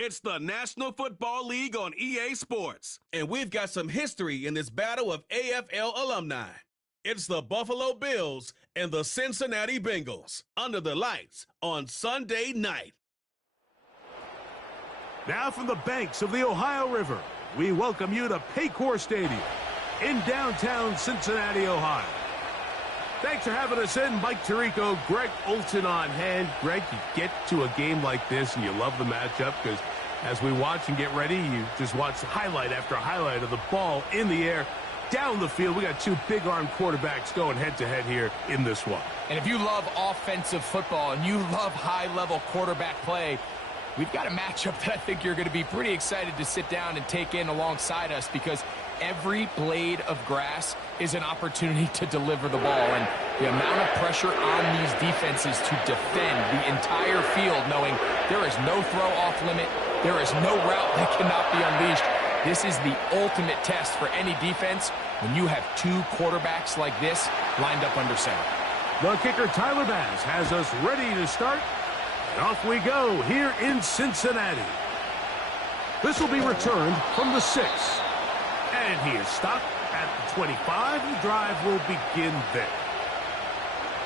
It's the National Football League on EA Sports, and we've got some history in this battle of AFL alumni. It's the Buffalo Bills and the Cincinnati Bengals under the lights on Sunday night. Now from the banks of the Ohio River, we welcome you to Paycor Stadium in downtown Cincinnati, Ohio. Thanks for having us in. Mike Tirico, Greg Olson on hand. Greg, you get to a game like this and you love the matchup because as we watch and get ready, you just watch highlight after highlight of the ball in the air. Down the field, we got two big-arm quarterbacks going head-to-head here in this one. And if you love offensive football and you love high-level quarterback play, we've got a matchup that I think you're going to be pretty excited to sit down and take in alongside us because every blade of grass is an opportunity to deliver the ball. And the amount of pressure on these defenses to defend the entire field, knowing there is no throw off limit, there is no route that cannot be unleashed. This is the ultimate test for any defense when you have two quarterbacks like this lined up under center. The kicker, Tyler Bass, has us ready to start. And off we go here in Cincinnati. This will be returned from the 6. And he is stopped at the 25. The drive will begin there.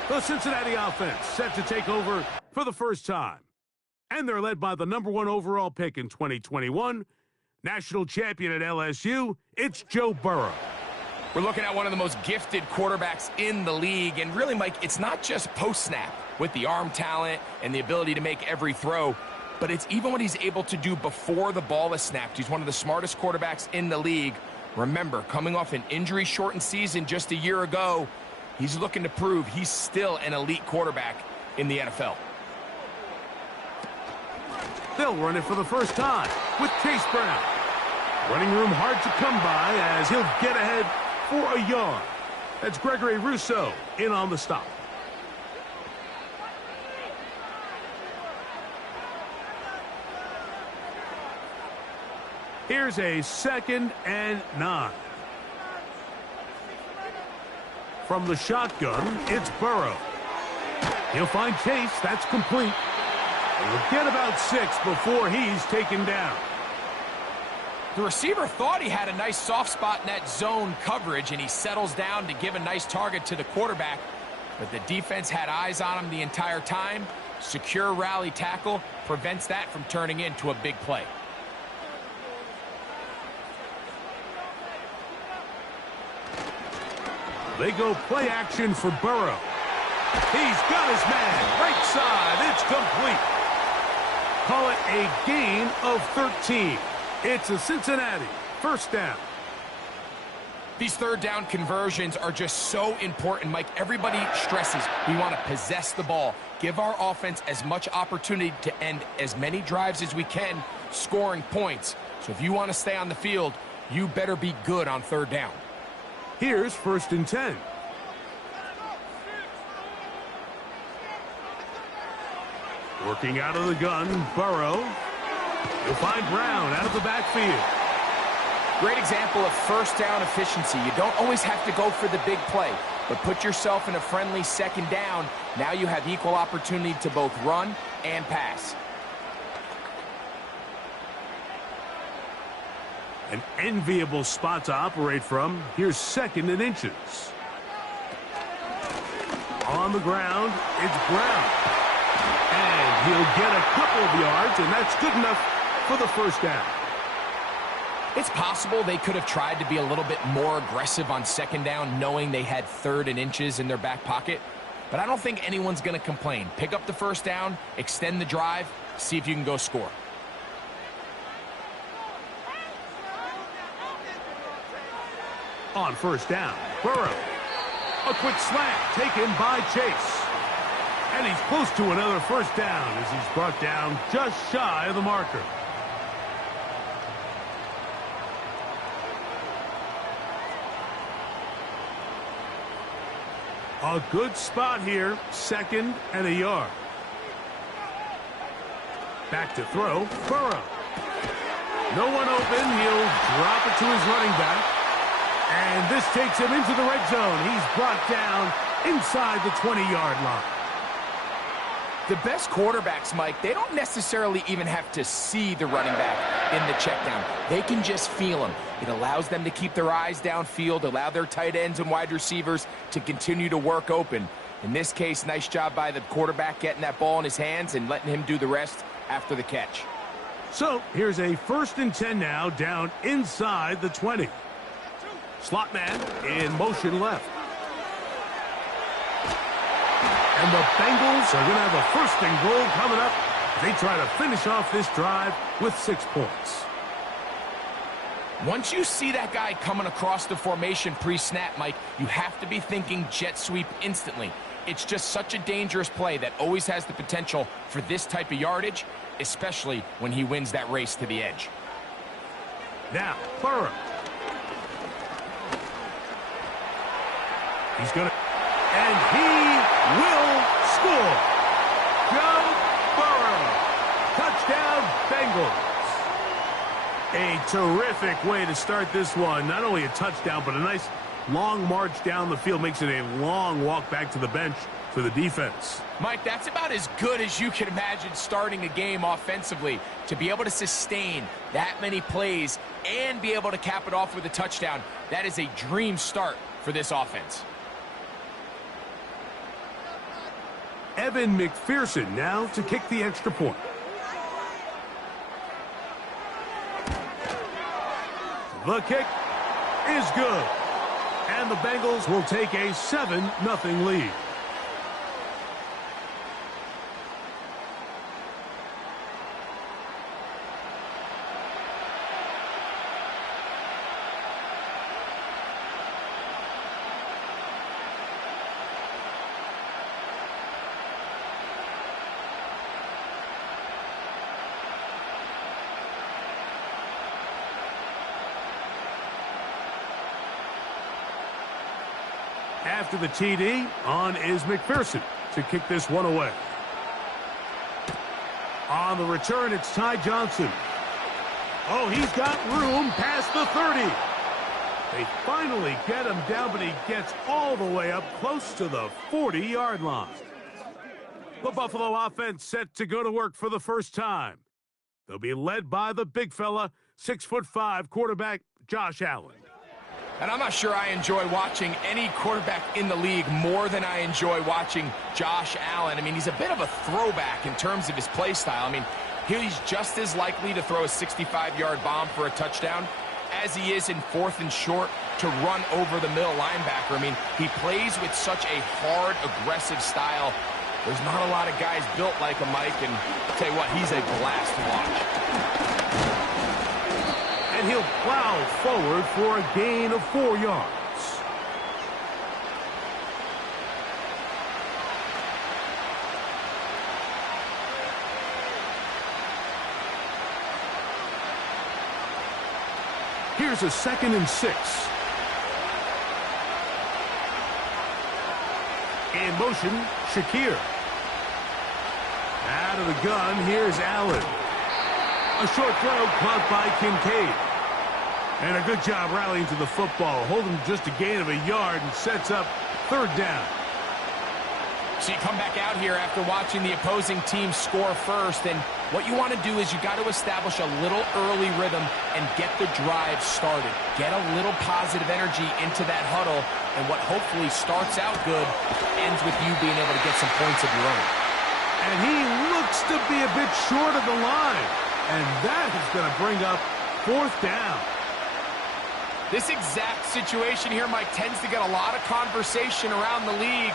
The Cincinnati offense set to take over for the first time. And they're led by the #1 overall pick in 2021, national champion at LSU, it's Joe Burrow. We're looking at one of the most gifted quarterbacks in the league. And really, Mike, it's not just post-snap with the arm talent and the ability to make every throw, but it's even what he's able to do before the ball is snapped. He's one of the smartest quarterbacks in the league. Remember, coming off an injury-shortened season just a year ago, he's looking to prove he's still an elite quarterback in the NFL. They'll run it for the first time with Chase Brown. Running room hard to come by as he'll get ahead for a yard. That's Gregory Rousseau in on the stop. Here's a 2nd and 9. From the shotgun, it's Burrow. He'll find Chase. That's complete. He'll get about 6 before he's taken down. The receiver thought he had a nice soft spot in that zone coverage, and he settles down to give a nice target to the quarterback. But the defense had eyes on him the entire time. Secure rally tackle prevents that from turning into a big play. They go play action for Burrow. He's got his man. Right side. It's complete. Call it a gain of 13. It's a Cincinnati first down. These third down conversions are just so important, Mike. Everybody stresses we want to possess the ball, give our offense as much opportunity to end as many drives as we can, scoring points. So if you want to stay on the field, you better be good on third down. Here's 1st and 10. Working out of the gun, Burrow. You'll find Brown out of the backfield. Great example of first down efficiency. You don't always have to go for the big play, but put yourself in a friendly 2nd down. Now you have equal opportunity to both run and pass. An enviable spot to operate from. Here's 2nd and inches. On the ground, it's Brown. And he'll get a couple of yards, and that's good enough for the first down. It's possible they could have tried to be a little bit more aggressive on 2nd down, knowing they had 3rd and inches in their back pocket. But I don't think anyone's going to complain. Pick up the first down, extend the drive, see if you can go score. On first down, Burrow. A quick slant taken by Chase. And he's close to another first down as he's brought down just shy of the marker. A good spot here, 2nd and a yard. Back to throw, Burrow. No one open, he'll drop it to his running back. And this takes him into the red zone. He's brought down inside the 20-yard line. The best quarterbacks, Mike, they don't necessarily even have to see the running back in the check down. They can just feel him. It allows them to keep their eyes downfield, allow their tight ends and wide receivers to continue to work open. In this case, nice job by the quarterback getting that ball in his hands and letting him do the rest after the catch. So here's a 1st and 10 now, down inside the 20. Slot man in motion left. And the Bengals are going to have a 1st and goal coming up. They try to finish off this drive with 6 points. Once you see that guy coming across the formation pre-snap, Mike, you have to be thinking jet sweep instantly. It's just such a dangerous play that always has the potential for this type of yardage, especially when he wins that race to the edge. Now, Burrow. He's going to... And he will score. Joe Burrow. Touchdown, Bengals. A terrific way to start this one. Not only a touchdown, but a nice long march down the field. Makes it a long walk back to the bench for the defense. Mike, that's about as good as you can imagine starting a game offensively. To be able to sustain that many plays and be able to cap it off with a touchdown, that is a dream start for this offense. Evan McPherson now to kick the extra point. The kick is good. And the Bengals will take a 7-0 lead. After the TD, on is McPherson to kick this one away. On the return, it's Ty Johnson. Oh, he's got room past the 30. They finally get him down, but he gets all the way up close to the 40-yard line. The Buffalo offense set to go to work for the first time. They'll be led by the big fella, 6'5" quarterback Josh Allen. And I'm not sure I enjoy watching any quarterback in the league more than I enjoy watching Josh Allen. I mean, he's a bit of a throwback in terms of his play style. I mean, he's just as likely to throw a 65-yard bomb for a touchdown as he is in 4th and short to run over the middle linebacker. I mean, he plays with such a hard, aggressive style. There's not a lot of guys built like him, Mike, and I'll tell you what, he's a blast to watch. And he'll plow forward for a gain of 4 yards. Here's a 2nd and 6. In motion, Shakir. Out of the gun, here's Allen. A short throw caught by Kincaid. And a good job rallying to the football. Holding just a gain of a yard and sets up 3rd down. So you come back out here after watching the opposing team score first, and what you want to do is you got to establish a little early rhythm and get the drive started. Get a little positive energy into that huddle, and what hopefully starts out good ends with you being able to get some points of your own. And he looks to be a bit short of the line. And that is going to bring up 4th down. This exact situation here, Mike, tends to get a lot of conversation around the league.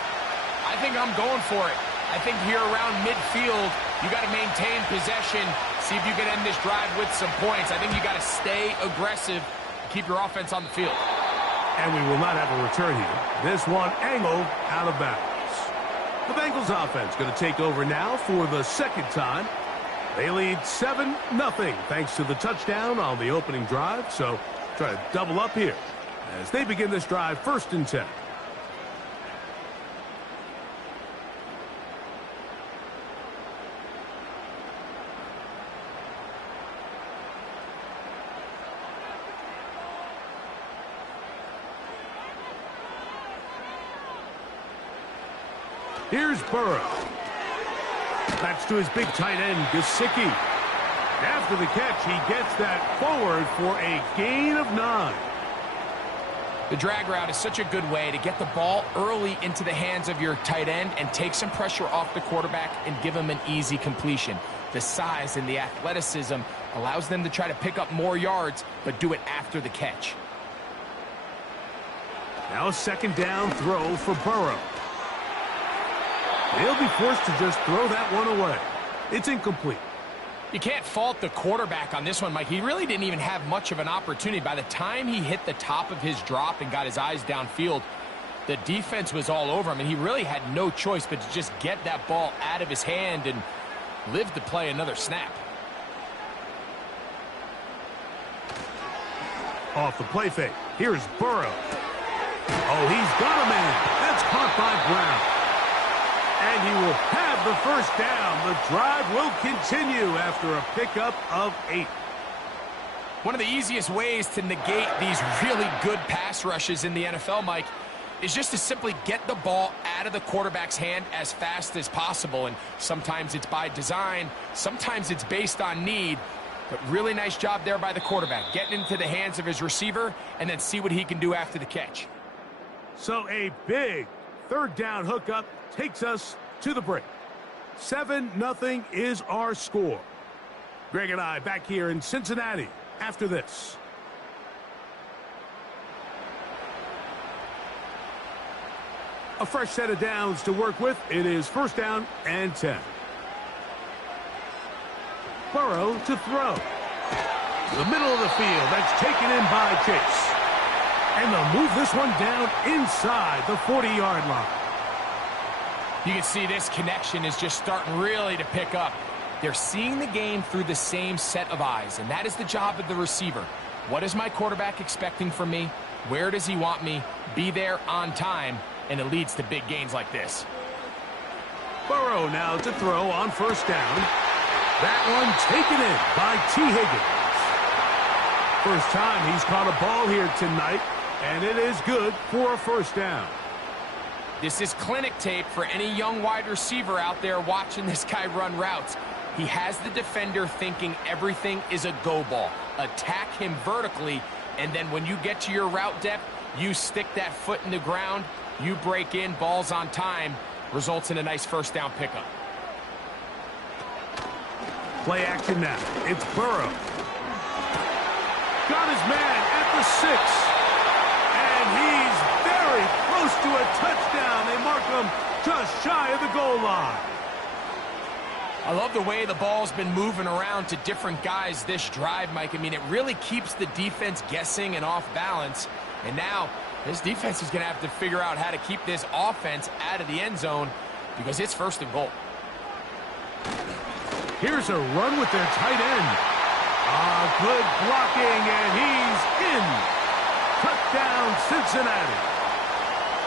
I think I'm going for it. I think here around midfield, you got to maintain possession, see if you can end this drive with some points. I think you got to stay aggressive, keep your offense on the field. And we will not have a return here. This one angled out of bounds. The Bengals offense going to take over now for the 2nd time. They lead 7-0 thanks to the touchdown on the opening drive. So try to double up here as they begin this drive 1st and 10. Here's Burrow. That's to his big tight end, Gesicki. After the catch, he gets that forward for a gain of 9. The drag route is such a good way to get the ball early into the hands of your tight end and take some pressure off the quarterback and give him an easy completion. The size and the athleticism allows them to try to pick up more yards, but do it after the catch. Now a second down throw for Burrow. He'll be forced to just throw that one away. It's incomplete. You can't fault the quarterback on this one, Mike. He really didn't even have much of an opportunity. By the time he hit the top of his drop and got his eyes downfield, the defense was all over him, and he really had no choice but to just get that ball out of his hand and live to play another snap. Off the play fake. Here's Burrow. Oh, he's got a man. That's caught by Brown. And he will have the first down. The drive will continue after a pickup of 8. One of the easiest ways to negate these really good pass rushes in the NFL, Mike, is just to simply get the ball out of the quarterback's hand as fast as possible. And sometimes it's by design, sometimes it's based on need. But really nice job there by the quarterback, getting into the hands of his receiver and then see what he can do after the catch. So a big third down hookup takes us to the break. 7-0 is our score. Greg and I back here in Cincinnati after this. A fresh set of downs to work with. It is first down and 10. Burrow to throw. The middle of the field. That's taken in by Chase. And they'll move this one down inside the 40-yard line. You can see this connection is just starting really to pick up. They're seeing the game through the same set of eyes, and that is the job of the receiver. What is my quarterback expecting from me? Where does he want me? Be there on time, and it leads to big gains like this. Burrow now to throw on first down. That one taken in by T. Higgins. First time he's caught a ball here tonight, and it is good for a first down. This is clinic tape for any young wide receiver out there watching this guy run routes. He has the defender thinking everything is a go ball. Attack him vertically, and then when you get to your route depth, you stick that foot in the ground, you break in, balls on time, results in a nice first down pickup. Play action now. It's Burrow. Got his man at the 6. And he's very close to a touchdown. They mark him just shy of the goal line. I love the way the ball's been moving around to different guys this drive, Mike. I mean, it really keeps the defense guessing and off balance. And now this defense is going to have to figure out how to keep this offense out of the end zone because it's first and goal. Here's a run with their tight end. Good blocking, and he's in. Touchdown, Cincinnati.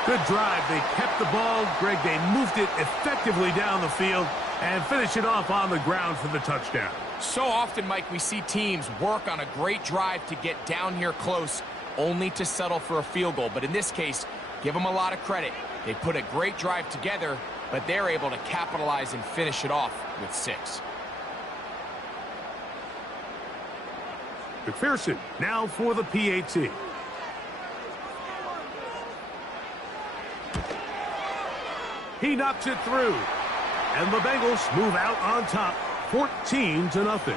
Good drive. They kept the ball. Greg, they moved it effectively down the field and finish it off on the ground for the touchdown. So often, Mike, we see teams work on a great drive to get down here close, only to settle for a field goal. But in this case, give them a lot of credit. They put a great drive together, but they're able to capitalize and finish it off with 6. McPherson now for the PAT. He knocks it through. And the Bengals move out on top, 14-0.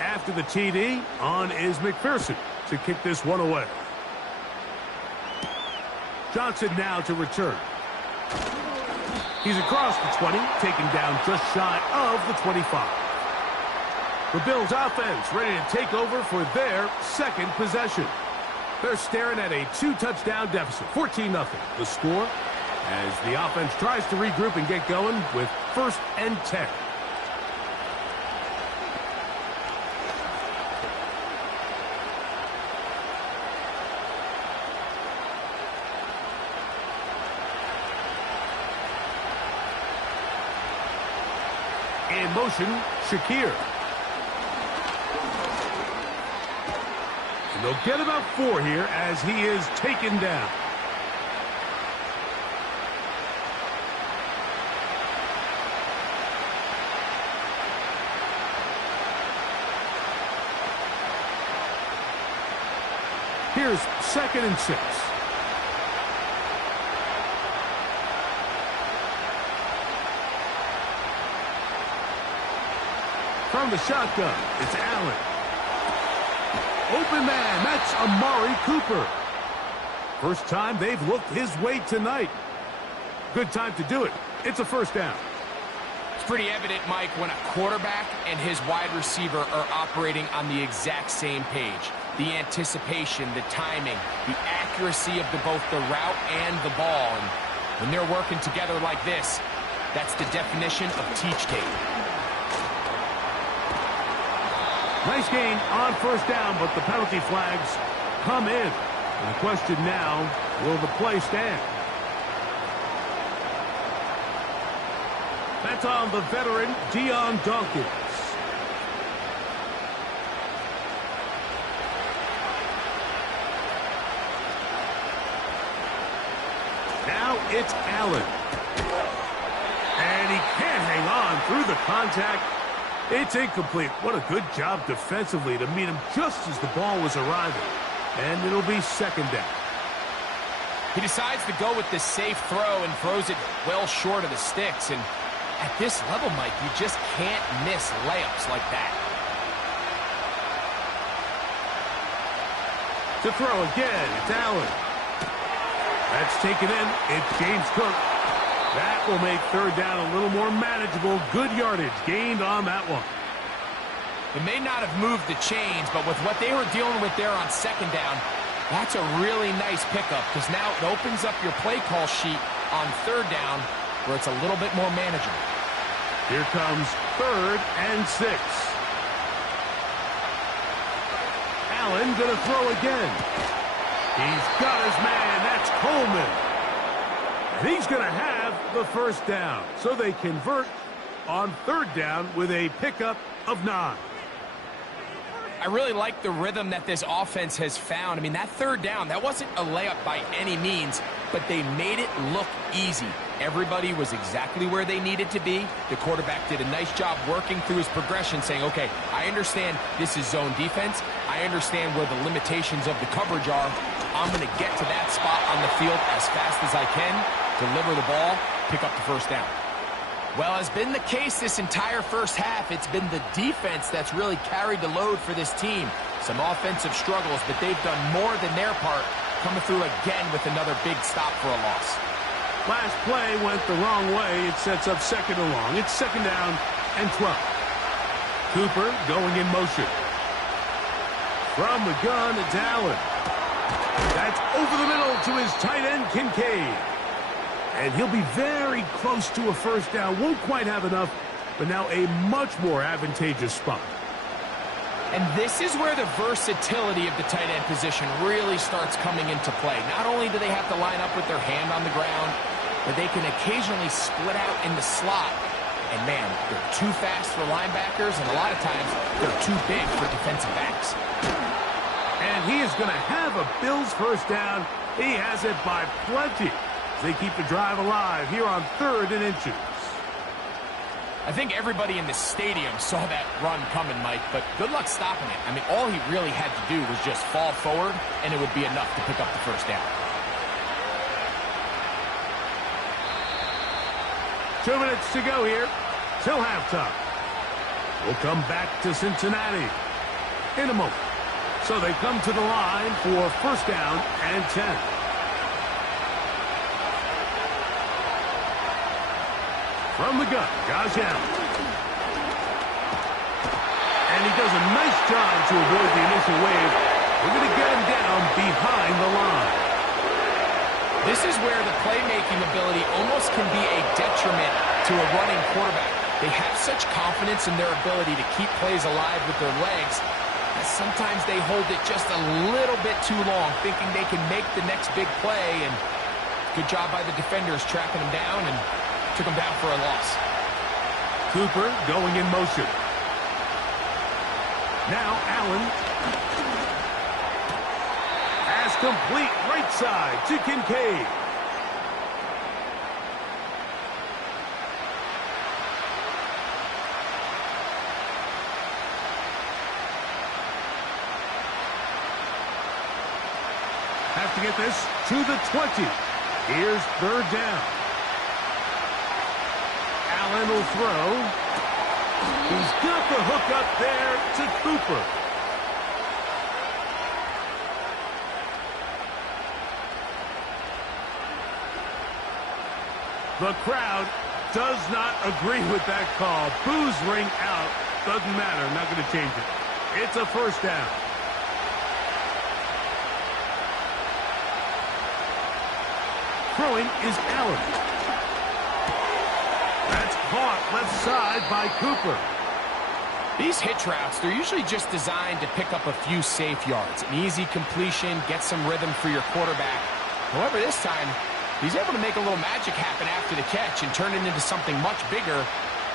After the TD, on is McPherson to kick this one away. Johnson now to return. He's across the 20, taken down just shy of the 25. The Bills offense ready to take over for their second possession. They're staring at a 2-touchdown deficit, 14-0. The score as the offense tries to regroup and get going with 1st and 10. In motion, Shakir. And they'll get about 4 here as he is taken down. Here's 2nd and 6. From the shotgun, it's Allen. Open man, that's Amari Cooper. First time they've looked his way tonight. Good time to do it. It's a 1st down. It's pretty evident, Mike, when a quarterback and his wide receiver are operating on the exact same page. The anticipation, the timing, the accuracy of both the route and the ball. And when they're working together like this, that's the definition of teach tape. Nice gain on 1st down, but the penalty flags come in. And the question now, will the play stand? That's on the veteran, Deion Dawkins. Now it's Allen. And he can't hang on through the contact. It's incomplete. What a good job defensively to meet him just as the ball was arriving. And it'll be 2nd down. He decides to go with the safe throw and throws it well short of the sticks. And at this level, Mike, you just can't miss layups like that. To throw again, it's Allen. That's taken in. It's James Cook. That will make 3rd down a little more manageable. Good yardage gained on that one. It may not have moved the chains, but with what they were dealing with there on 2nd down, that's a really nice pickup because now it opens up your play call sheet on 3rd down where it's a little bit more manageable. Here comes 3rd and 6. Allen going to throw again. He's got his man. That's Coleman. And he's going to have the 1st down. So they convert on 3rd down with a pickup of 9. I really like the rhythm that this offense has found. I mean, that 3rd down, that wasn't a layup by any means, but they made it look easy. Everybody was exactly where they needed to be. The quarterback did a nice job working through his progression, saying, okay, I understand this is zone defense. I understand where the limitations of the coverage are. I'm going to get to that spot on the field as fast as I can, deliver the ball, pick up the 1st down. Well, as been the case this entire 1st half, it's been the defense that's really carried the load for this team. Some offensive struggles, but they've done more than their part, coming through again with another big stop for a loss. Last play went the wrong way. It sets up 2nd and long. It's 2nd down and 12. Cooper going in motion. From the gun, it's Allen. That's over the middle to his tight end, Kincaid. And he'll be very close to a 1st down. Won't quite have enough, but now a much more advantageous spot. And this is where the versatility of the tight end position really starts coming into play. Not only do they have to line up with their hand on the ground, but they can occasionally split out in the slot. And man, they're too fast for linebackers, and a lot of times they're too big for defensive backs. And he is going to have a Bills 1st down. He has it by plenty. They keep the drive alive here on 3rd and inches. I think everybody in the stadium saw that run coming, Mike, but good luck stopping it. I mean, all he really had to do was just fall forward, and it would be enough to pick up the 1st down. 2 minutes to go here till halftime. We'll come back to Cincinnati in a moment. So they come to the line for 1st down and 10. From the gun, Josh Allen. And he does a nice job to avoid the initial wave. We're going to get him down behind the line. This is where the playmaking ability almost can be a detriment to a running quarterback. They have such confidence in their ability to keep plays alive with their legs that sometimes they hold it just a little bit too long, thinking they can make the next big play. And good job by the defenders tracking him down and took him down for a loss. Cooper going in motion. Now Allen. Pass complete right side to Kincaid. Have to get this to the 20. Here's third down. Allen will throw. He's got the hook up there to Cooper. The crowd does not agree with that call. Boos ring out. Doesn't matter. Not going to change it. It's a first down. Throwing is Allen. That's caught left side by Cooper. These hitch routes, they're usually just designed to pick up a few safe yards. An easy completion, get some rhythm for your quarterback. However, this time, he's able to make a little magic happen after the catch and turn it into something much bigger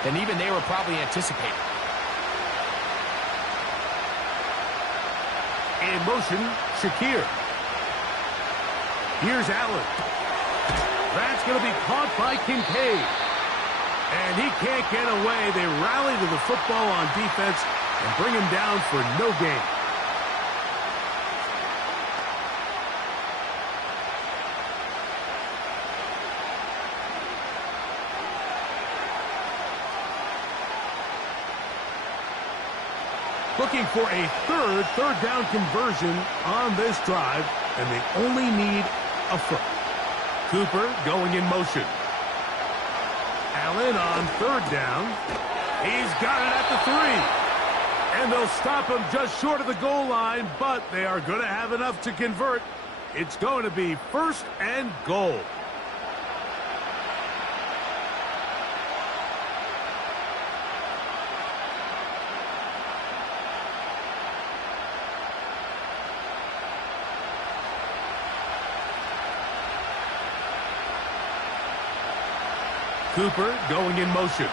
than even they were probably anticipating. In motion, Shakir. Here's Allen. That's going to be caught by Kincaid. And he can't get away. They rally to the football on defense and bring him down for no gain. Looking for a third down conversion on this drive, and they only need a first. Cooper going in motion. Allen on third down. He's got it at the 3. And they'll stop him just short of the goal line, but they are going to have enough to convert. It's going to be first and goal. Cooper going in motion.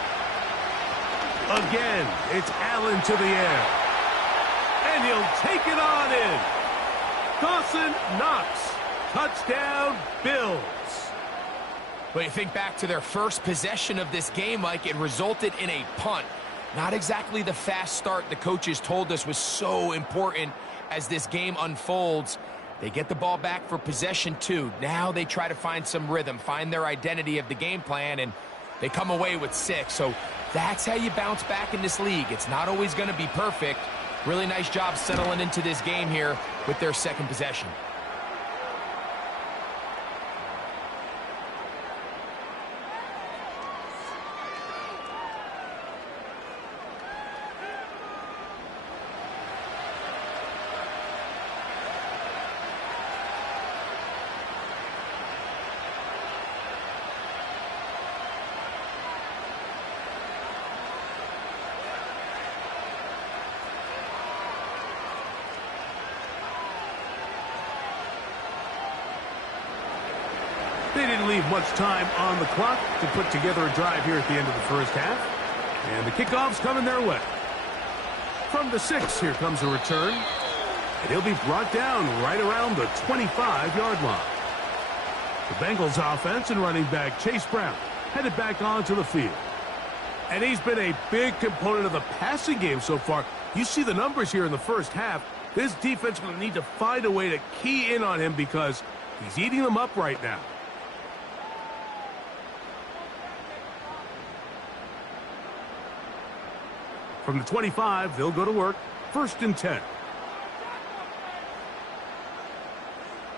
Again, it's Allen to the air. And he'll take it on in. Dawson Knox. Touchdown, Bills. Well, you think back to their first possession of this game, Mike, it resulted in a punt. Not exactly the fast start the coaches told us was so important as this game unfolds. They get the ball back for possession 2. Now they try to find some rhythm, find their identity of the game plan, and they come away with 6. So that's how you bounce back in this league. It's not always going to be perfect. Really nice job settling into this game here with their second possession. They didn't leave much time on the clock to put together a drive here at the end of the first half. And the kickoff's coming their way. From the 6, here comes a return. And he'll be brought down right around the 25-yard line. The Bengals offense and running back Chase Brown headed back onto the field. And he's been a big component of the passing game so far. You see the numbers here in the first half. This defense will need to find a way to key in on him because he's eating them up right now. From the 25, they'll go to work. 1st and 10.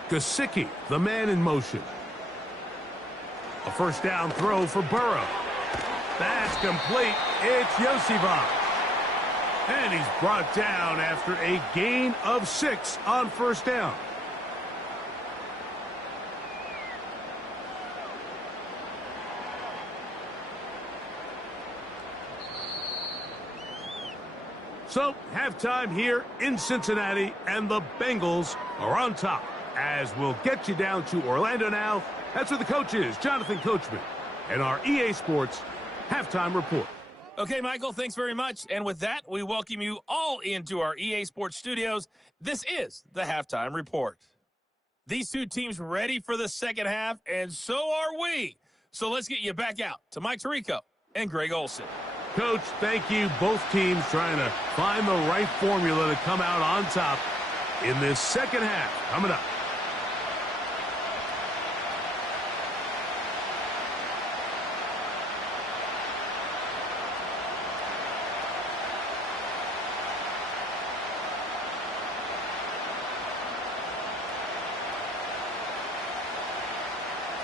Gesicki, the man in motion. A first down throw for Burrow. That's complete. It's Yosivas. And he's brought down after a gain of 6 on first down. So, halftime here in Cincinnati, and the Bengals are on top. As we'll get you down to Orlando now. That's where the coach is, Jonathan Coachman, and our EA Sports Halftime Report. Okay, Michael, thanks very much. And with that, we welcome you all into our EA Sports studios. This is the Halftime Report. These two teams ready for the second half, and so are we. So let's get you back out to Mike Tirico and Greg Olson. Coach, thank you. Both teams trying to find the right formula to come out on top in this second half. Coming up.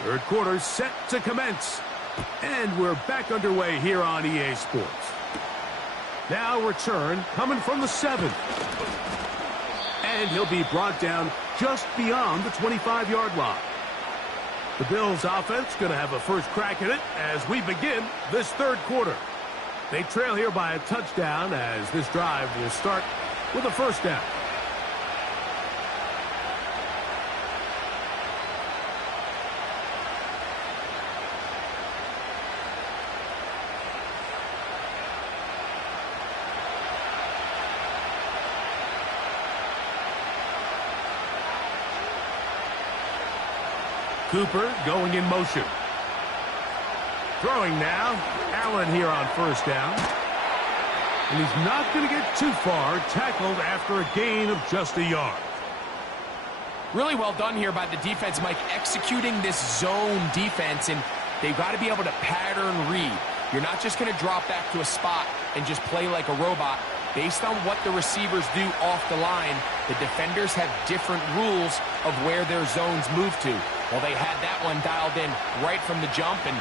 Third quarter set to commence. And we're back underway here on EA Sports. Now return coming from the 7th. And he'll be brought down just beyond the 25-yard line. The Bills offense going to have a first crack at it as we begin this third quarter. They trail here by a touchdown as this drive will start with a first down. Cooper going in motion. Throwing now. Allen here on first down. And he's not going to get too far. Tackled after a gain of just a yard. Really well done here by the defense, Mike, executing this zone defense, and they've got to be able to pattern read. You're not just going to drop back to a spot and just play like a robot. Based on what the receivers do off the line, the defenders have different rules of where their zones move to. Well, they had that one dialed in right from the jump, and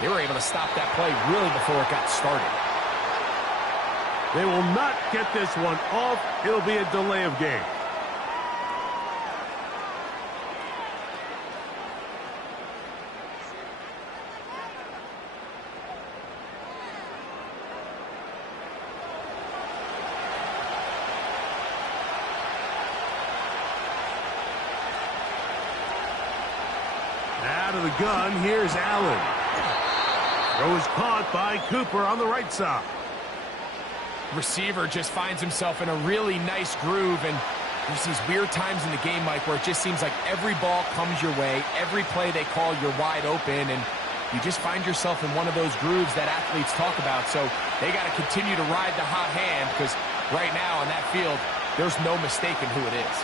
they were able to stop that play really before it got started. They will not get this one off. It'll be a delay of game. Out of the gun, here's Allen. Throw is caught by Cooper on the right side. Receiver just finds himself in a really nice groove, and there's these weird times in the game, Mike, where it just seems like every ball comes your way, every play they call, you're wide open, and you just find yourself in one of those grooves that athletes talk about. So they got to continue to ride the hot hand, because right now on that field, there's no mistaking who it is.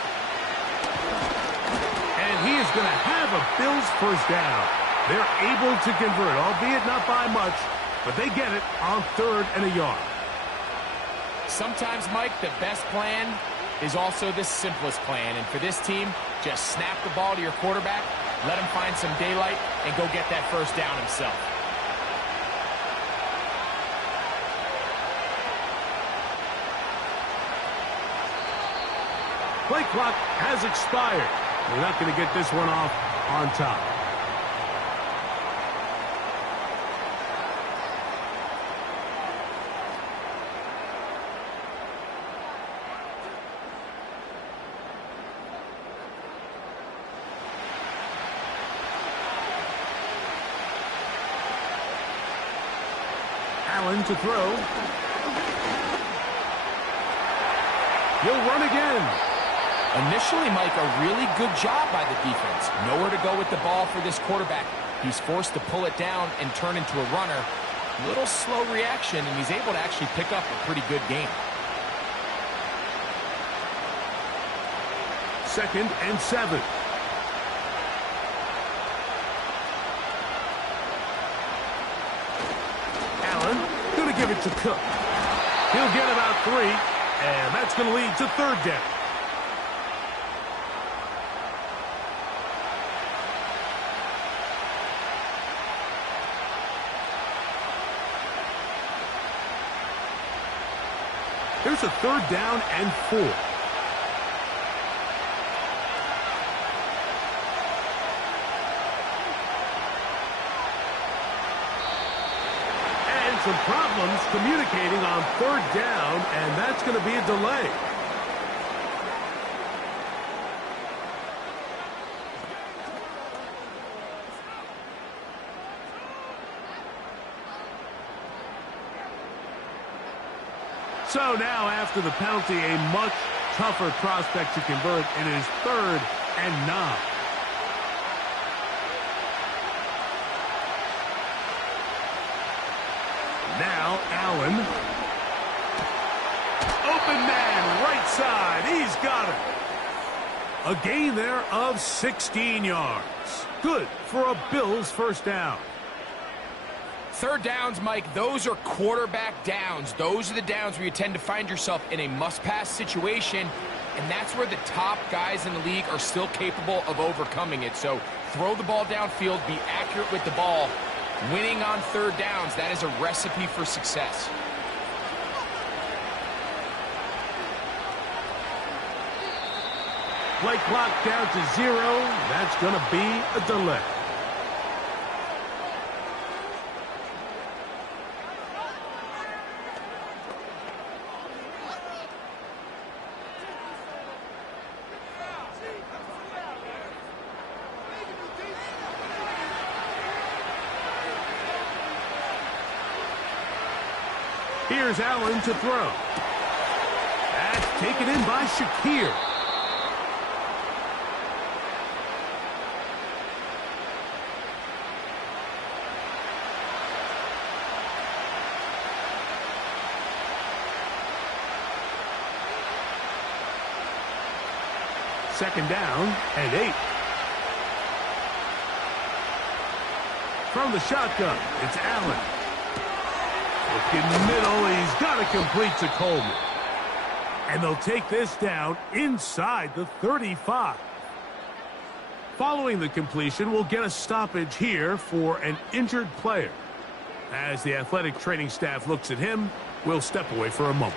And he is going to have a Bills first down. They're able to convert, albeit not by much, but they get it on 3rd and a yard. Sometimes, Mike, the best plan is also the simplest plan. And for this team, just snap the ball to your quarterback, let him find some daylight, and go get that first down himself. Play clock has expired. They're not going to get this one off on top. Allen to throw. He'll run again. Initially, Mike, a really good job by the defense. Nowhere to go with the ball for this quarterback. He's forced to pull it down and turn into a runner. Little slow reaction, and he's able to actually pick up a pretty good game. 2nd and 7. Allen going to give it to Cook. He'll get about 3, and that's going to lead to 3rd down. Here's a 3rd down and 4. And some problems communicating on 3rd down, and that's going to be a delay. So now, after the penalty, a much tougher prospect to convert in his 3rd and 9. Now, Allen. Open man, right side. He's got it. A gain there of 16 yards. Good for a Bills first down. 3rd downs, Mike, those are quarterback downs. Those are the downs where you tend to find yourself in a must-pass situation, and that's where the top guys in the league are still capable of overcoming it. So throw the ball downfield, be accurate with the ball. Winning on 3rd downs, that is a recipe for success. Play clock down to 0. That's going to be a delay. Here's Allen to throw. That's taken in by Shakir. Second down and 8. From the shotgun, it's Allen. Looking middle, he's got to complete to Coleman. And they'll take this down inside the 35. Following the completion, we'll get a stoppage here for an injured player. As the athletic training staff looks at him, we'll step away for a moment.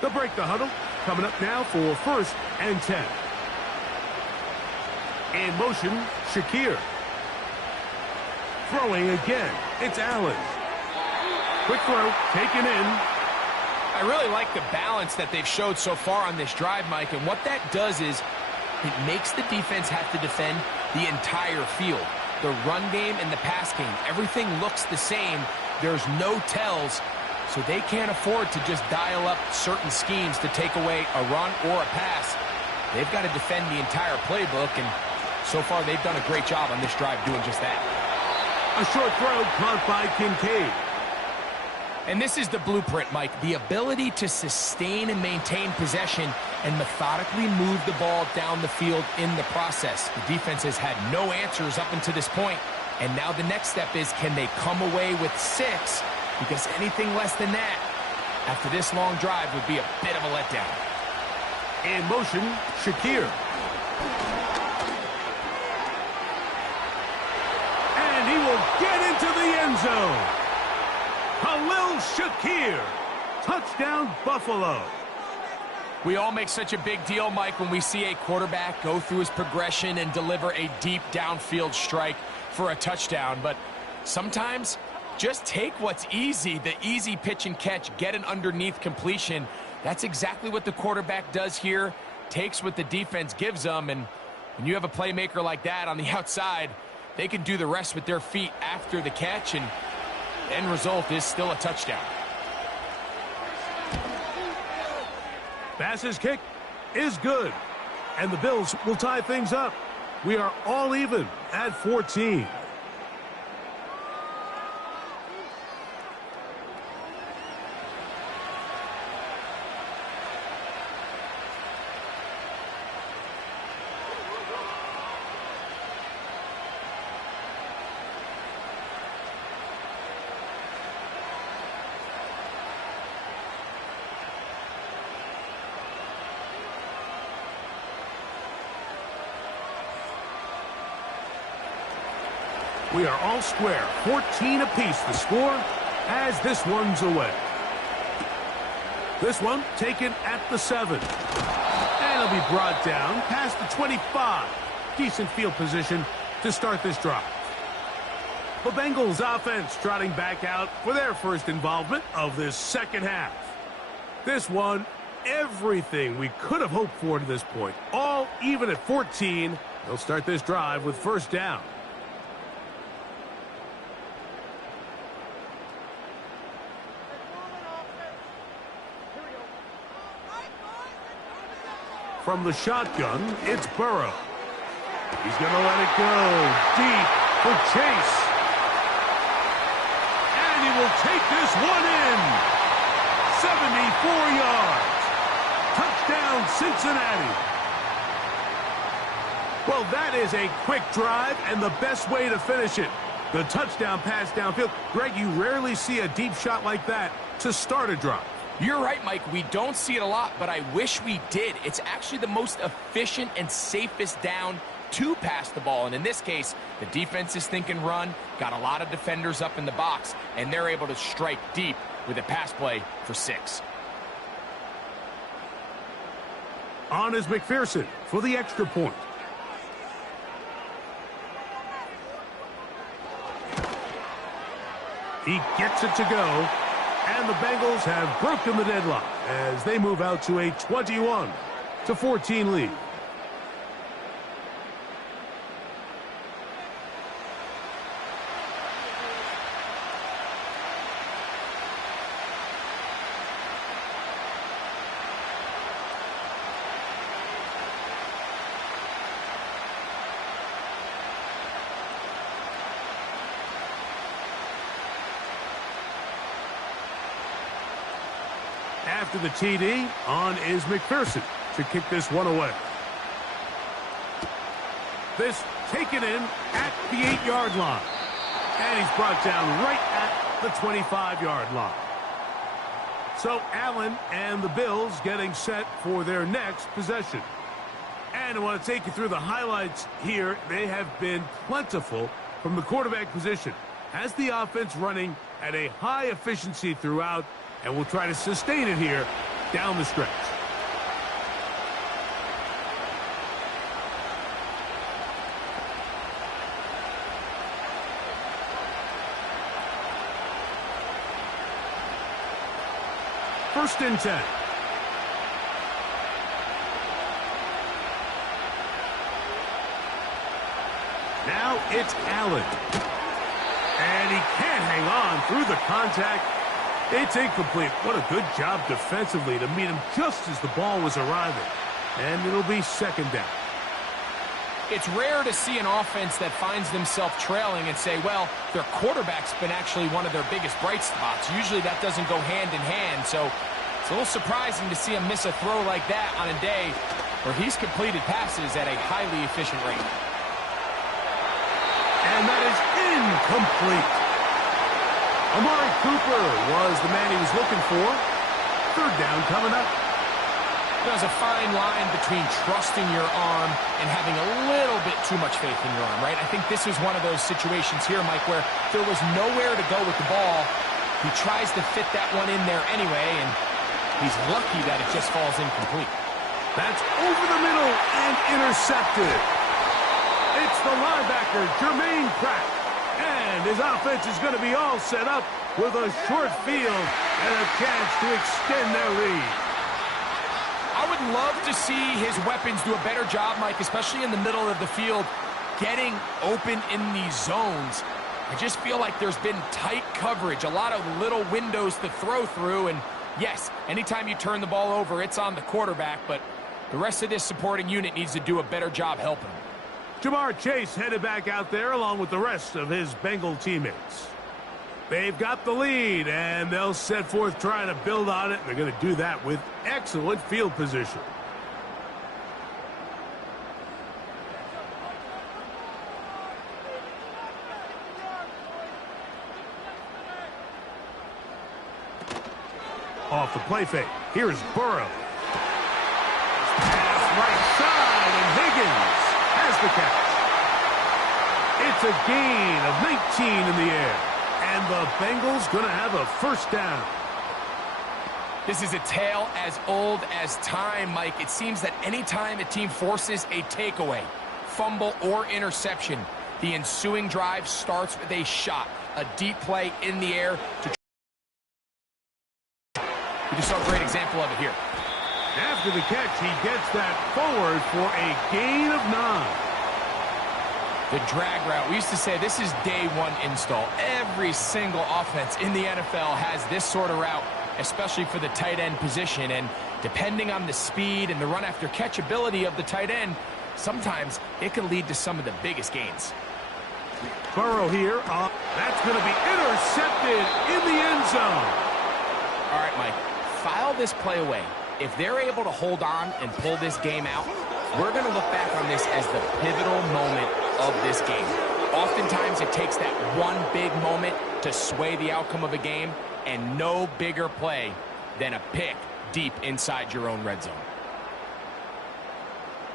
They'll break the huddle. Coming up now for 1st and 10. In motion, Shakir. Throwing again. It's Allen. Quick throw, taken in. I really like the balance that they've showed so far on this drive, Mike, and what that does is it makes the defense have to defend the entire field. The run game and the pass game, everything looks the same. There's no tells. So they can't afford to just dial up certain schemes to take away a run or a pass. They've got to defend the entire playbook, and so far they've done a great job on this drive doing just that. A short throw caught by Kincaid. And this is the blueprint, Mike. The ability to sustain and maintain possession and methodically move the ball down the field in the process. The defense has had no answers up until this point, and now the next step is, can they come away with 6? Because anything less than that, after this long drive, would be a bit of a letdown. In motion, Shakir. And he will get into the end zone. Khalil Shakir. Touchdown, Buffalo. We all make such a big deal, Mike, when we see a quarterback go through his progression and deliver a deep downfield strike for a touchdown. But sometimes, just take what's easy, the easy pitch and catch, get an underneath completion. That's exactly what the quarterback does here, takes what the defense gives them, and when you have a playmaker like that on the outside, they can do the rest with their feet after the catch, and the end result is still a touchdown. Pass's kick is good, and the Bills will tie things up. We are all even at 14. We are all square, 14 apiece the score as this one's away. This one taken at the 7. And it'll be brought down past the 25. Decent field position to start this drive. The Bengals offense trotting back out for their first involvement of this second half. This one, everything we could have hoped for to this point. All even at 14. They'll start this drive with first down. From the shotgun, it's Burrow. He's going to let it go deep for Chase. And he will take this one in. 74 yards. Touchdown, Cincinnati. Well, that is a quick drive and the best way to finish it. The touchdown pass downfield. Greg, you rarely see a deep shot like that to start a drive. You're right, Mike. We don't see it a lot, but I wish we did. It's actually the most efficient and safest down to pass the ball. And in this case, the defense is thinking run, got a lot of defenders up in the box, and they're able to strike deep with a pass play for 6. On is McPherson for the extra point. He gets it to go. And the Bengals have broken the deadlock as they move out to a 21-14 lead. After the TD, on is McPherson to kick this one away. This taken in at the 8-yard line. And he's brought down right at the 25-yard line. So Allen and the Bills getting set for their next possession. And I want to take you through the highlights here. They have been plentiful from the quarterback position. Has the offense running at a high efficiency throughout, and we'll try to sustain it here down the stretch. First and 10. Now it's Allen. And he can't hang on through the contact. It's incomplete. What a good job defensively to meet him just as the ball was arriving. And it'll be second down. It's rare to see an offense that finds themselves trailing and say, well, their quarterback's been actually one of their biggest bright spots. Usually that doesn't go hand in hand, so it's a little surprising to see him miss a throw like that on a day where he's completed passes at a highly efficient rate. And that is incomplete. Amari Cooper was the man he was looking for. Third down coming up. There's a fine line between trusting your arm and having a little bit too much faith in your arm, right? I think this is one of those situations here, Mike, where there was nowhere to go with the ball. He tries to fit that one in there anyway, and he's lucky that it just falls incomplete. That's over the middle and intercepted. It's the linebacker, Jermaine Pratt. And his offense is going to be all set up with a short field and a chance to extend their lead. I would love to see his weapons do a better job, Mike, especially in the middle of the field, getting open in these zones. I just feel like there's been tight coverage, a lot of little windows to throw through, and yes, anytime you turn the ball over, it's on the quarterback, but the rest of this supporting unit needs to do a better job helping him. Jamar Chase headed back out there along with the rest of his Bengal teammates. They've got the lead, and they'll set forth trying to build on it. They're going to do that with excellent field position. Off the play fake. Here's Burrow. Pass right side, and Higgins has the catch. It's a gain of 19 in the air. And the Bengals going to have a first down. This is a tale as old as time, Mike. It seems that anytime a team forces a takeaway, fumble, or interception, The ensuing drive starts with a shot, a deep play in the air. We just saw a great example of it here. After the catch, he gets that forward for a gain of 9. The drag route. We used to say this is day one install. Every single offense in the NFL has this sort of route, especially for the tight end position. And depending on the speed and the run after catch ability of the tight end, sometimes it can lead to some of the biggest gains. Burrow here. That's going to be intercepted in the end zone. All right, Mike, file this play away. If they're able to hold on and pull this game out, we're going to look back on this as the pivotal moment of this game. Oftentimes, it takes that one big moment to sway the outcome of a game, and no bigger play than a pick deep inside your own red zone.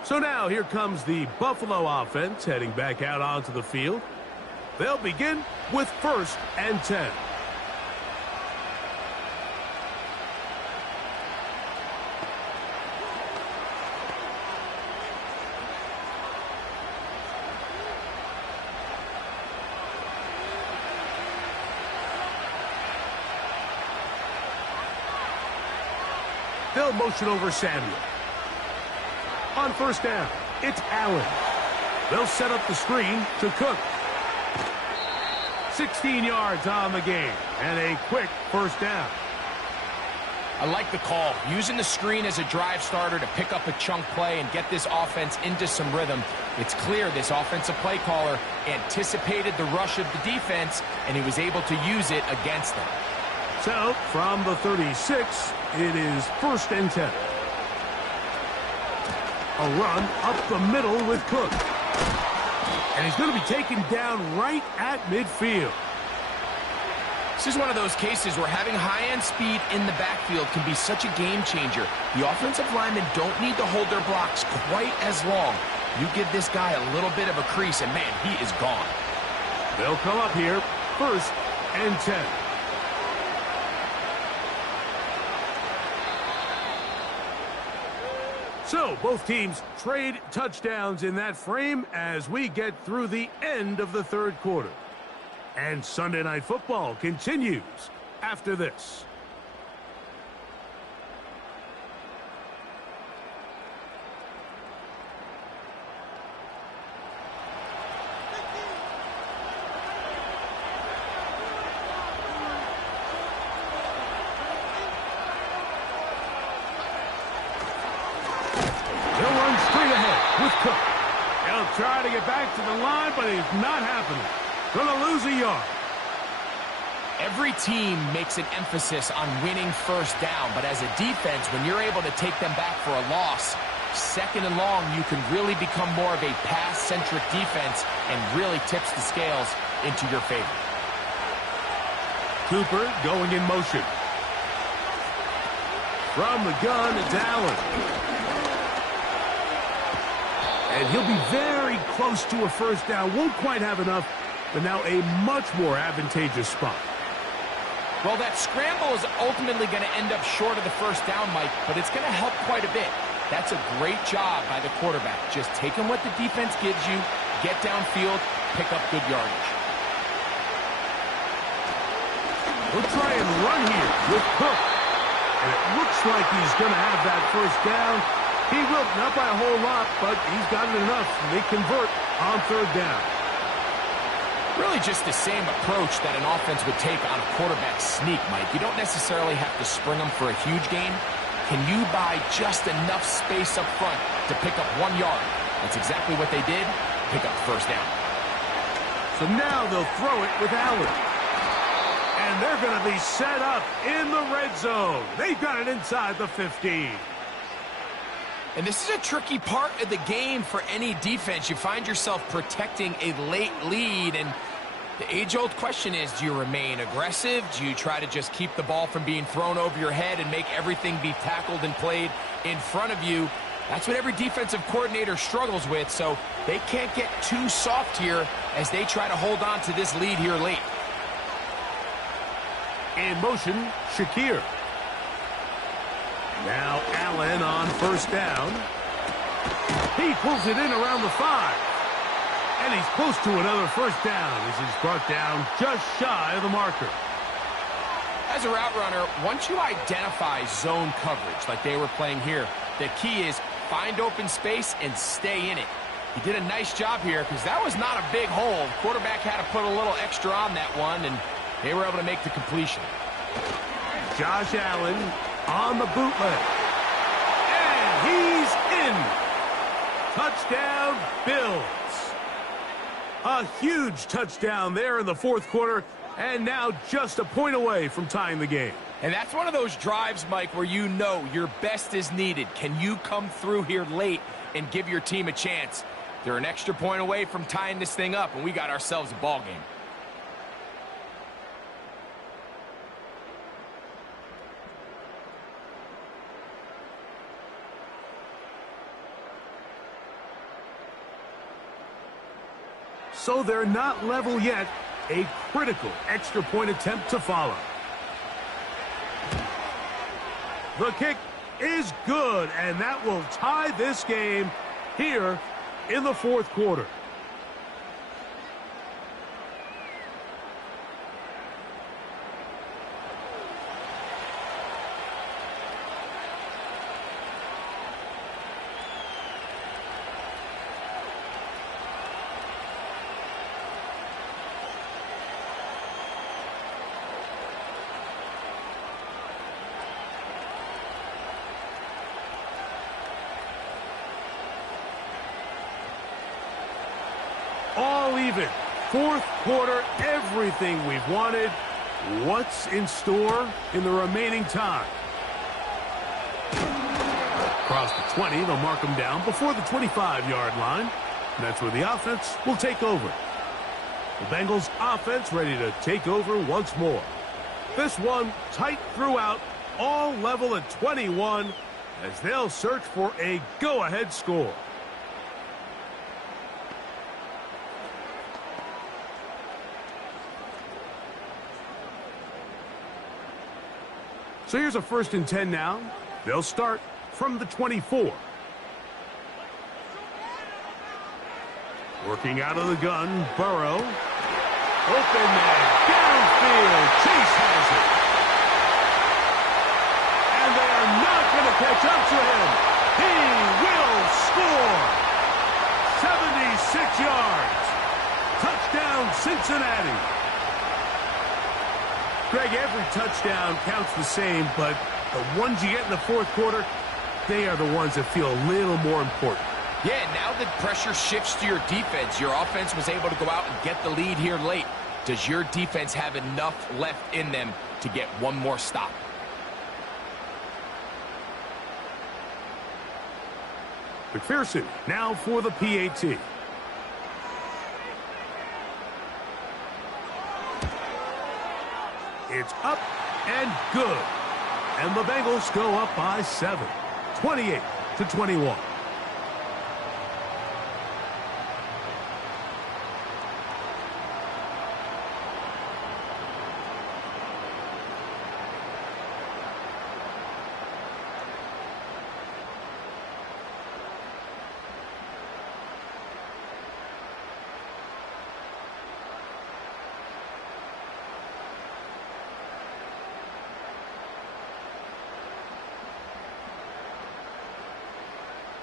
So now here comes the Buffalo offense heading back out onto the field. They'll begin with 1st and 10. They'll motion over Samuel. On 1st down, it's Allen. They'll set up the screen to Cook. 16 yards on the game, and a quick 1st down. I like the call. Using the screen as a drive starter to pick up a chunk play and get this offense into some rhythm. It's clear this offensive play caller anticipated the rush of the defense, and he was able to use it against them. So, from the 36, it is 1st and 10. A run up the middle with Cook. And he's going to be taken down right at midfield. This is one of those cases where having high-end speed in the backfield can be such a game changer. The offensive linemen don't need to hold their blocks quite as long. You give this guy a little bit of a crease, and man, he is gone. They'll come up here, 1st and 10. So, both teams trade touchdowns in that frame as we get through the end of the 3rd quarter. And Sunday Night Football continues after this. Cook. He'll try to get back to the line, but it's not happening. Going to lose a yard. Every team makes an emphasis on winning 1st down, but as a defense, when you're able to take them back for a loss, 2nd and long, you can really become more of a pass-centric defense and really tips the scales into your favor. Cooper going in motion. From the gun, it's Allen. And he'll be very close to a 1st down. Won't quite have enough, but now a much more advantageous spot. Well, that scramble is ultimately going to end up short of the 1st down, Mike, but it's going to help quite a bit. That's a great job by the quarterback. Just taking what the defense gives you, get downfield, pick up good yardage. We'll try and run here with Cook. And it looks like he's going to have that 1st down. He will, not by a whole lot, but he's got it enough. They convert on 3rd down. Really just the same approach that an offense would take on a quarterback sneak, Mike. You don't necessarily have to spring them for a huge gain. Can you buy just enough space up front to pick up 1 yard? That's exactly what they did. Pick up 1st down. So now they'll throw it with Allen. And they're going to be set up in the red zone. They've got it inside the 15. And this is a tricky part of the game for any defense. You find yourself protecting a late lead, and the age-old question is, do you remain aggressive? Do you try to just keep the ball from being thrown over your head and make everything be tackled and played in front of you? That's what every defensive coordinator struggles with, so they can't get too soft here as they try to hold on to this lead here late. In motion, Shakir. Now Allen on 1st down. He pulls it in around the 5. And he's close to another first down as he's brought down just shy of the marker. As a route runner, once you identify zone coverage like they were playing here, the key is find open space and stay in it. He did a nice job here because that was not a big hole. Quarterback had to put a little extra on that one, and they were able to make the completion. Josh Allen on the bootleg. And he's in. Touchdown, Bills. A huge touchdown there in the fourth quarter, and now just a point away from tying the game. And that's one of those drives, Mike, where you know your best is needed. Can you come through here late and give your team a chance? They're an extra point away from tying this thing up, and we got ourselves a ball game. So they're not level yet. A critical extra point attempt to follow. The kick is good, and that will tie this game here in the fourth quarter. All even. Fourth quarter, everything we've wanted. What's in store in the remaining time? Across the 20, they'll mark them down before the 25-yard line. And that's where the offense will take over. The Bengals offense ready to take over once more. This one tight throughout, all level at 21 as they'll search for a go-ahead score. So here's a 1st and 10 now. They'll start from the 24. Working out of the gun, Burrow. Open man, downfield. Chase has it. And they are not going to catch up to him. He will score. 76 yards. Touchdown, Cincinnati. Greg, every touchdown counts the same, but the ones you get in the fourth quarter, they are the ones that feel a little more important. Yeah, now that pressure shifts to your defense, your offense was able to go out and get the lead here late. Does your defense have enough left in them to get one more stop? McPherson now for the PAT. It's up and good. And the Bengals go up by 7, 28-21.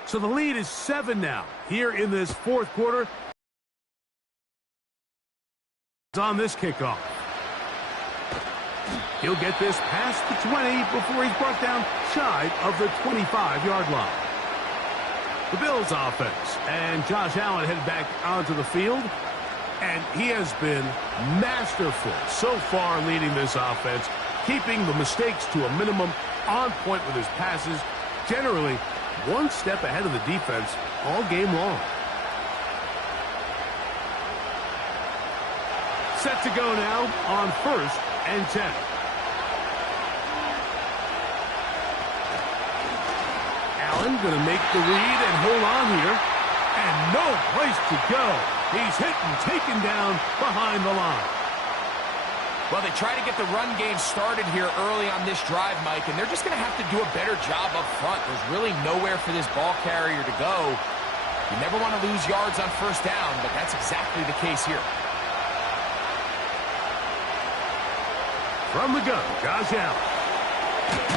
So the lead is 7 now here in this fourth quarter. On this kickoff. He'll get this past the 20 before he's brought down shy of the 25-yard line. The Bills offense and Josh Allen head back onto the field. And he has been masterful so far leading this offense, keeping the mistakes to a minimum, on point with his passes, generally one step ahead of the defense all game long. Set to go now on 1st and 10. Allen going to make the read and hold on here. And no place to go. He's hit and taken down behind the line. Well, they try to get the run game started here early on this drive, Mike, and they're just going to have to do a better job up front. There's really nowhere for this ball carrier to go. You never want to lose yards on first down, but that's exactly the case here. From the gun, Josh Allen.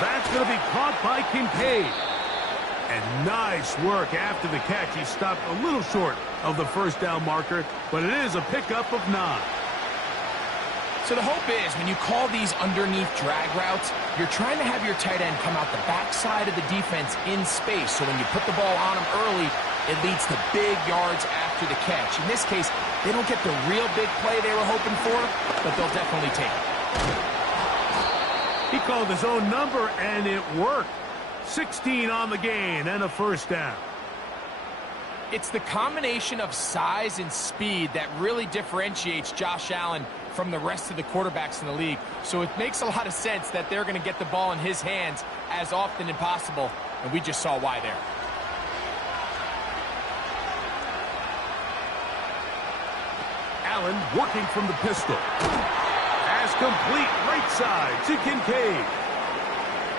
That's going to be caught by Kincaid. And nice work after the catch. He stopped a little short of the first down marker, but it is a pickup of 9. So the hope is when you call these underneath drag routes, you're trying to have your tight end come out the backside of the defense in space. So when you put the ball on him early, it leads to big yards after the catch. In this case, they don't get the real big play they were hoping for, but they'll definitely take it. He called his own number, and it worked. 16 on the gain and a first down. It's the combination of size and speed that really differentiates Josh Allen from the rest of the quarterbacks in the league. So it makes a lot of sense that they're going to get the ball in his hands as often as possible, and we just saw why there. Allen working from the pistol. Pass complete right side to Kincaid.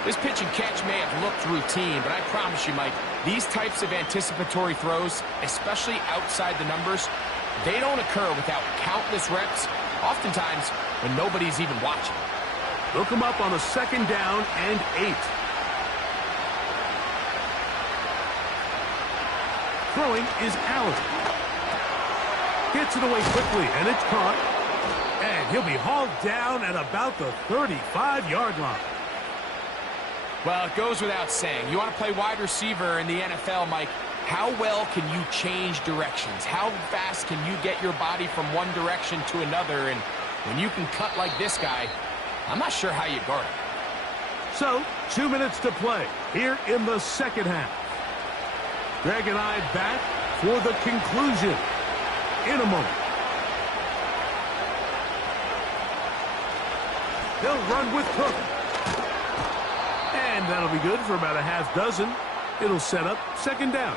This pitch and catch may have looked routine, but I promise you, Mike, these types of anticipatory throws, especially outside the numbers, they don't occur without countless reps, oftentimes when nobody's even watching. Look him up on a second down and 8. Throwing is Allen. Gets it away quickly, and it's caught. And he'll be hauled down at about the 35-yard line. Well, it goes without saying. You want to play wide receiver in the NFL, Mike. How well can you change directions? How fast can you get your body from one direction to another? And when you can cut like this guy, I'm not sure how you guard it. So, 2 minutes to play here in the second half. Greg and I back for the conclusion in a moment. They'll run with Cook. And that'll be good for about a half dozen. It'll set up second down.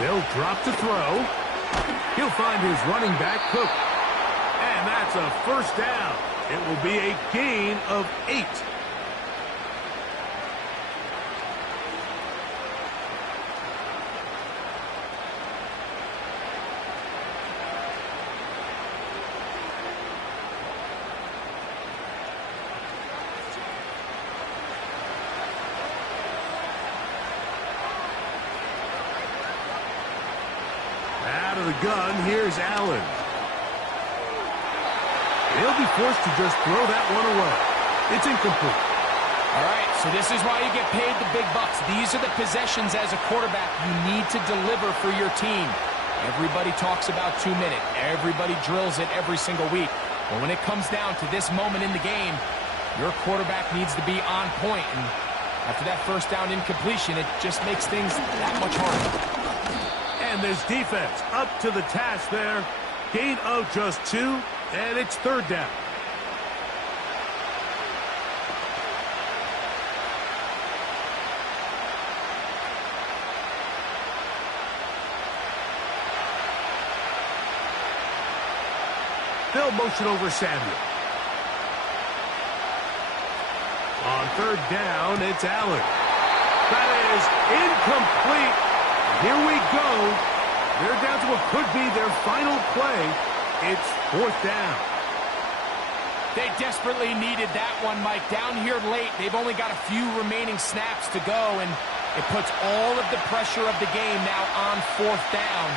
They'll drop to throw. He'll find his running back, Cook. And that's a first down. It will be a gain of 8. Out of the gun, here's Allen. He'll be forced to just throw that one away. It's incomplete. All right, so this is why you get paid the big bucks. These are the possessions as a quarterback you need to deliver for your team. Everybody talks about 2 minutes. Everybody drills it every single week. But when it comes down to this moment in the game, your quarterback needs to be on point. And after that first down incompletion, it just makes things that much harder. And this defense up to the task there. Gain of just 2, and it's third down. They'll motion over Samuel. On third down, it's Allen. That is incomplete. Here we go. They're down to what could be their final play. It's fourth down. They desperately needed that one, Mike. Down here late, they've only got a few remaining snaps to go, and it puts all of the pressure of the game now on fourth down.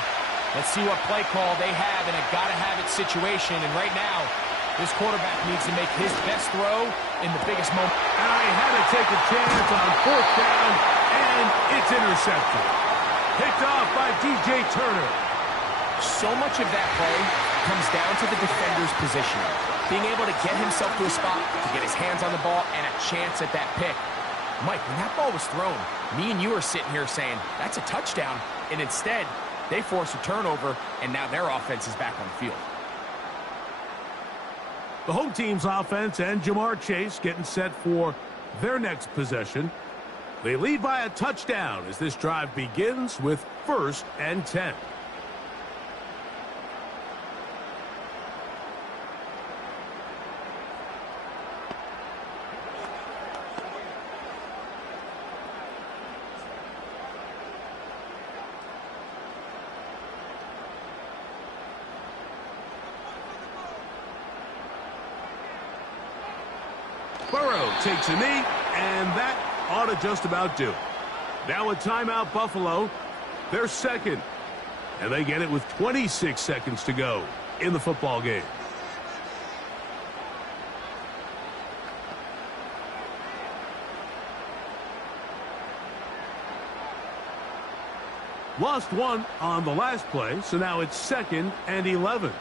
Let's see what play call they have in a gotta-have-it situation. And right now, this quarterback needs to make his best throw in the biggest moment. And I had to take a chance on fourth down, and it's intercepted. Picked off by DJ Turner. So much of that play comes down to the defender's positioning. Being able to get himself to a spot, to get his hands on the ball, and a chance at that pick. Mike, when that ball was thrown, me and you are sitting here saying, that's a touchdown. And instead, they force a turnover, and now their offense is back on the field. The home team's offense and Jamar Chase getting set for their next possession. They lead by a touchdown as this drive begins with 1st and 10. Burrow takes a knee, and that ought to just about do it. Now a timeout, Buffalo. They're second, and they get it with 26 seconds to go in the football game. Lost one on the last play, so now it's 2nd and 11.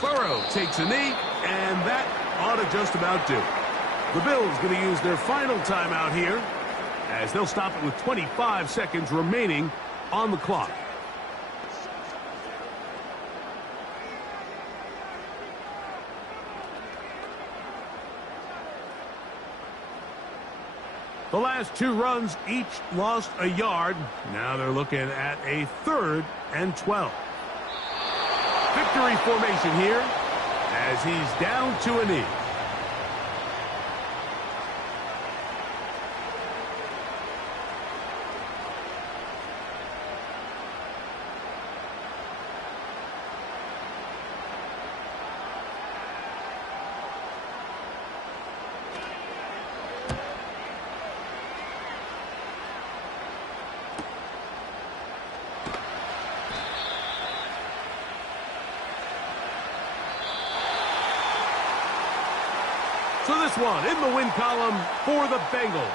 Burrow takes a knee, and that ought to just about do it. The Bills going to use their final timeout here as they'll stop it with 25 seconds remaining on the clock. The last 2 runs each lost a yard. Now they're looking at a 3rd and 12. Victory formation here as he's down to a knee. So this one in the win column for the Bengals.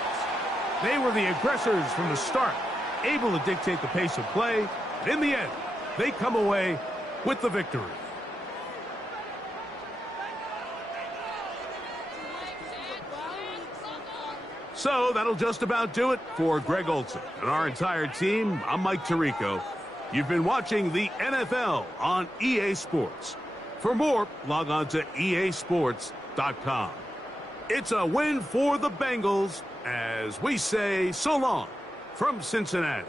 They were the aggressors from the start, able to dictate the pace of play. And in the end, they come away with the victory. So that'll just about do it for Greg Olson and our entire team. I'm Mike Tirico. You've been watching the NFL on EA Sports. For more, log on to easports.com. It's a win for the Bengals as we say so long from Cincinnati.